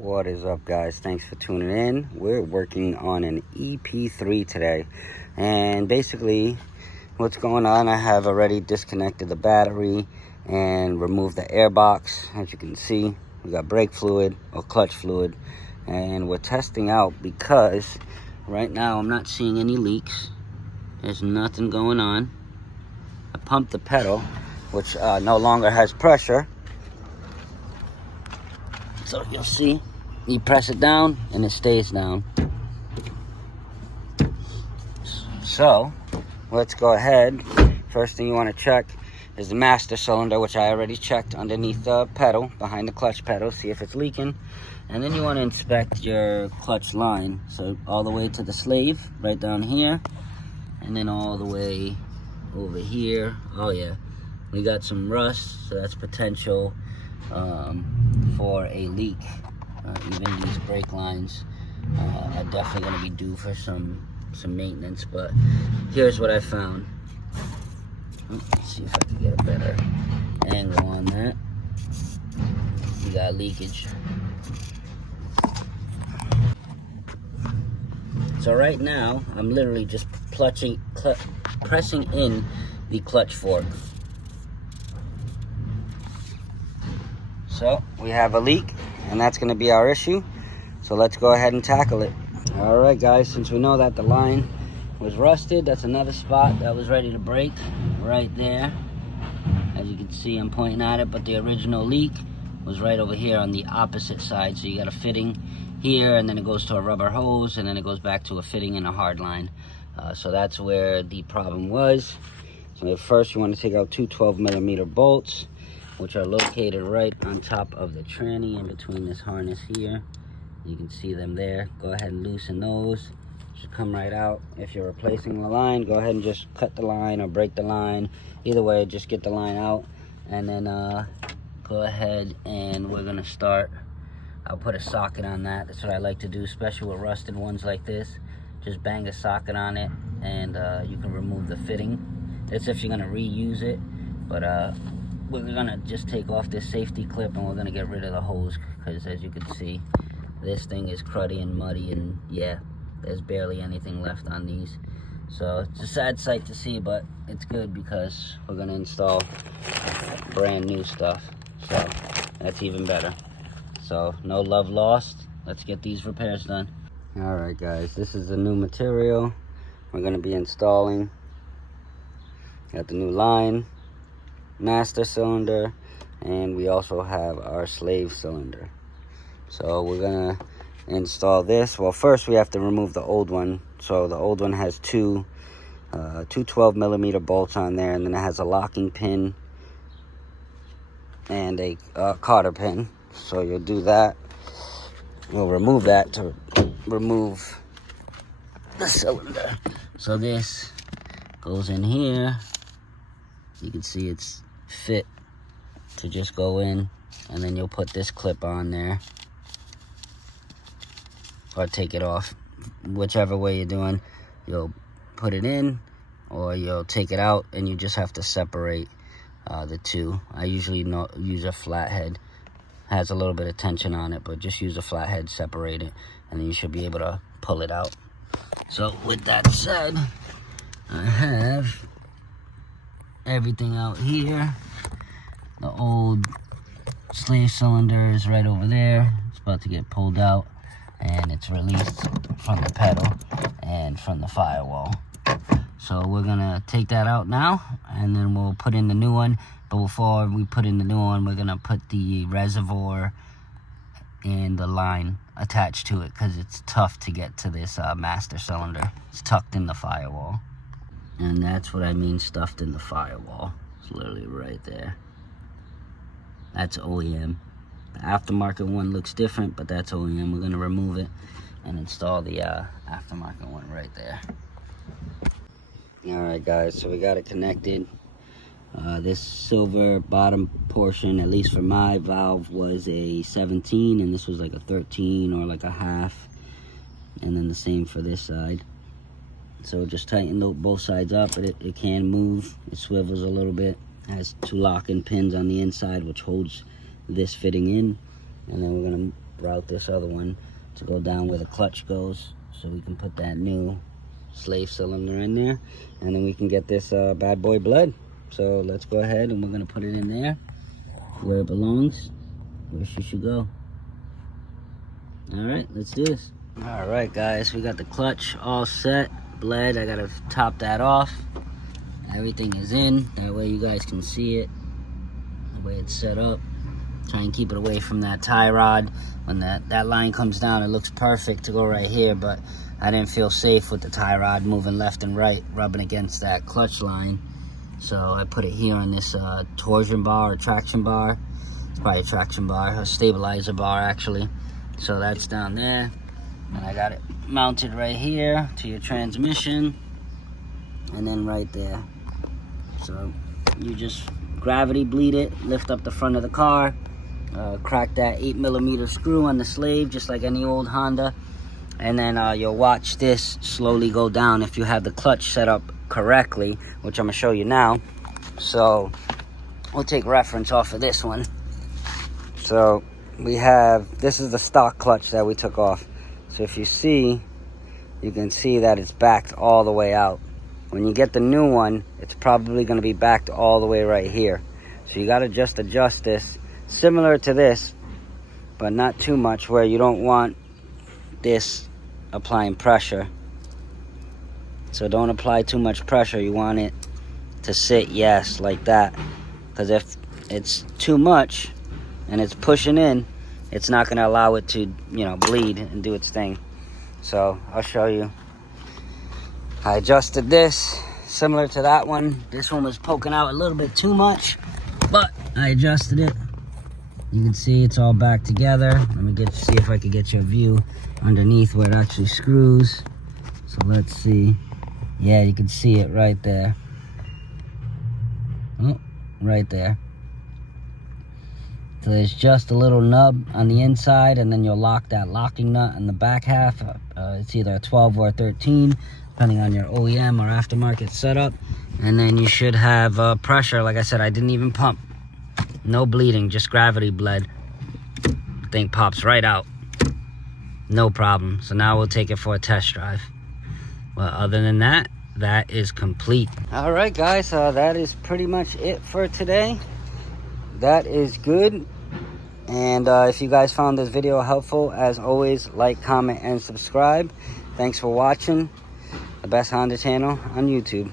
What is up, guys? Thanks for tuning in. We're working on an EP3 today, and basically what's going on, I have already disconnected the battery and removed the air box. As you can see, we got brake fluid or clutch fluid, and we're testing out because right now I'm not seeing any leaks. There's nothing going on. I pumped the pedal, which no longer has pressure. So you'll see, you press it down and it stays down. So let's go ahead. First thing you want to check is the master cylinder, which I already checked underneath the pedal, behind the clutch pedal, see if it's leaking. And then you want to inspect your clutch line. So all the way to the slave, right down here, and then all the way over here. Oh yeah, we got some rust, so that's potential for a leak. Even these brake lines are definitely going to be due for some maintenance. But here's what I found. Let's see if I can get a better angle on that. We got leakage. So right now I'm literally just pressing in the clutch fork. So we have a leak, and that's going to be our issue. So let's go ahead and tackle it. All right, guys, since we know that the line was rusted, that's another spot that was ready to break right there. As you can see, I'm pointing at it, but the original leak was right over here on the opposite side. So you got a fitting here, and then it goes to a rubber hose, and then it goes back to a fitting and a hard line. So that's where the problem was. So first you want to take out two 12mm bolts, which are located right on top of the tranny in between this harness here. You can see them there. Go ahead and loosen those. Should come right out. If you're replacing the line, go ahead and just cut the line or break the line. Either way, just get the line out, and then go ahead and we're gonna start. I'll put a socket on that. That's what I like to do, especially with rusted ones like this. Just bang a socket on it, and you can remove the fitting. That's if you're gonna reuse it, but we're gonna just take off this safety clip, and we're gonna get rid of the hose, because as you can see, this thing is cruddy and muddy, and yeah, there's barely anything left on these. So it's a sad sight to see, but it's good because we're gonna install brand new stuff. So that's even better. So no love lost. Let's get these repairs done. All right, guys, this is the new material we're gonna be installing. Got the new line, master cylinder, and we also have our slave cylinder. So we're gonna install this. Well, first we have to remove the old one. So the old one has two 12mm bolts on there, and then it has a locking pin and a cotter pin. So you'll do that. We'll remove that to remove the cylinder. So this goes in here. You can see it's fit to just go in, and then you'll put this clip on there or take it off. Whichever way you're doing, you'll put it in or you'll take it out, and you just have to separate the two. I usually use a flathead. Has a little bit of tension on it, but just use a flathead, separate it, and then you should be able to pull it out. So with that said, I have everything out here. The old slave cylinder is right over there. It's about to get pulled out, and it's released from the pedal and from the firewall. So we're gonna take that out now, and then we'll put in the new one. But before we put in the new one, we're gonna put the reservoir and the line attached to it, because it's tough to get to this master cylinder. It's tucked in the firewall. And that's what I mean, stuffed in the firewall. It's literally right there. That's OEM. The aftermarket one looks different, but that's OEM. We're gonna remove it and install the aftermarket one right there. All right, guys, so we got it connected. This silver bottom portion, at least for my valve, was a 17, and this was like a 13 or like a half. And then the same for this side. So just tighten both sides up, but it can move. It swivels a little bit. It has two locking pins on the inside, which holds this fitting in. And then we're gonna route this other one to go down where the clutch goes, so we can put that new slave cylinder in there, and then we can get this bad boy bled. So let's go ahead and we're gonna put it in there where it belongs, where she should go. All right, let's do this. All right, guys, we got the clutch all set, bled. I gotta top that off. Everything is in, that way you guys can see it, the way it's set up. Try and keep it away from that tie rod. When that line comes down, it looks perfect to go right here, but I didn't feel safe with the tie rod moving left and right, rubbing against that clutch line. So I put it here on this torsion bar or traction bar. It's probably a traction bar, a stabilizer bar actually. So that's down there. And I got it mounted right here to your transmission. And then right there. So you just gravity bleed it, lift up the front of the car, crack that 8mm screw on the slave, just like any old Honda. And then you'll watch this slowly go down if you have the clutch set up correctly, which I'm gonna show you now. So we'll take reference off of this one. So we have, this is the stock clutch that we took off. So if you see, you can see that it's backed all the way out. When you get the new one, it's probably going to be backed all the way right here. So you got to just adjust this, similar to this, but not too much, where you don't want this applying pressure. So don't apply too much pressure. You want it to sit, yes, like that. Because if it's too much and it's pushing in, it's not going to allow it to, you know, bleed and do its thing. So I'll show you. I adjusted this similar to that one. This one was poking out a little bit too much, but I adjusted it. You can see it's all back together. Let me see if I can get you a view underneath where it actually screws. So let's see. Yeah, you can see it right there. Oh, right there. So there's just a little nub on the inside, and then you'll lock that locking nut on the back half. It's either a 12 or a 13, depending on your OEM or aftermarket setup. And then you should have pressure. Like I said, I didn't even pump. No bleeding, just gravity bled. Thing pops right out. No problem. So now we'll take it for a test drive. Well, other than that, that is complete. All right, guys, that is pretty much it for today. That is good. And if you guys found this video helpful, as always, like, comment, and subscribe. Thanks for watching the best Honda channel on YouTube.